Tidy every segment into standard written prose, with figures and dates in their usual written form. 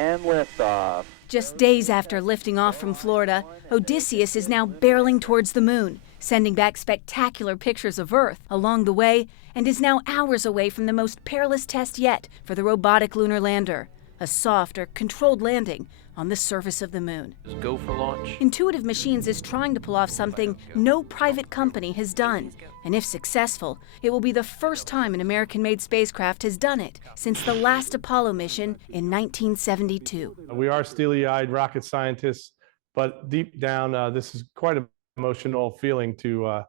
And liftoff. Just days after lifting off from Florida, Odysseus is now barreling towards the moon, sending back spectacular pictures of Earth along the way, and is now hours away from the most perilous test yet for the robotic lunar lander, a soft or controlled landing on the surface of the moon. Go for launch. Intuitive Machines is trying to pull off something no private company has done. And if successful, it will be the first time an American-made spacecraft has done it since the last Apollo mission in 1972. We are steely-eyed rocket scientists, but deep down, this is quite an emotional feeling to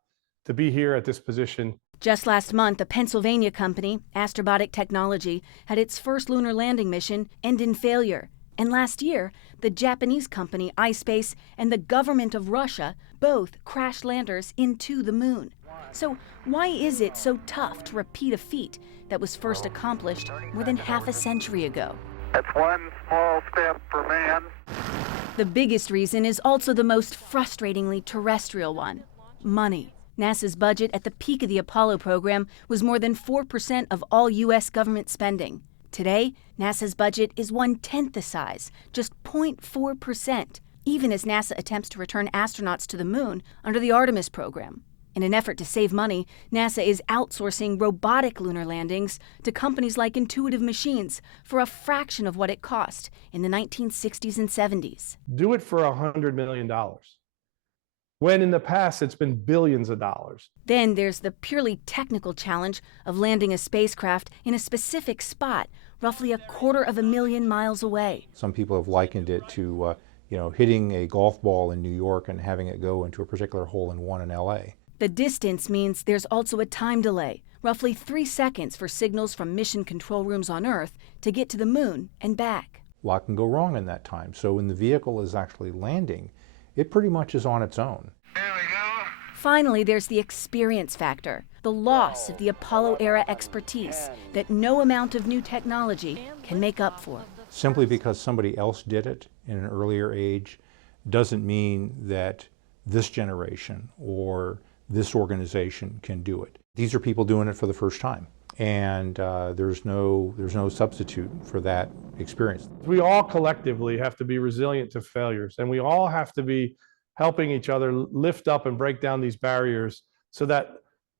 be here at this position. Just last month, a Pennsylvania company, Astrobotic Technology, had its first lunar landing mission end in failure. And last year, the Japanese company iSpace and the government of Russia both crashed landers into the moon. So why is it so tough to repeat a feat that was first accomplished more than half a century ago? That's one small step for man. The biggest reason is also the most frustratingly terrestrial one: money. NASA's budget at the peak of the Apollo program was more than 4% of all U.S. government spending. Today, NASA's budget is 1/10 the size, just 0.4%, even as NASA attempts to return astronauts to the moon under the Artemis program. In an effort to save money, NASA is outsourcing robotic lunar landings to companies like Intuitive Machines for a fraction of what it cost in the 1960s and 70s. Do it for $100 million, when in the past it's been billions of dollars. Then there's the purely technical challenge of landing a spacecraft in a specific spot, roughly 250,000 miles away. Some people have likened it to hitting a golf ball in New York and having it go into a particular hole-in-one in LA. The distance means there's also a time delay, roughly 3 seconds for signals from mission control rooms on Earth to get to the moon and back. A lot can go wrong in that time. So when the vehicle is actually landing, it pretty much is on its own. There we go. Finally, there's the experience factor, the loss of the Apollo-era expertise that no amount of new technology can make up for. Simply because somebody else did it in an earlier age doesn't mean that this generation or this organization can do it. These are people doing it for the first time, and there's no substitute for that experience. We all collectively have to be resilient to failures, and we all have to be helping each other lift up and break down these barriers so that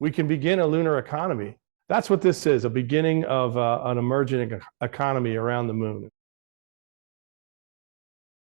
we can begin a lunar economy. That's what this is, a beginning of an emerging economy around the moon.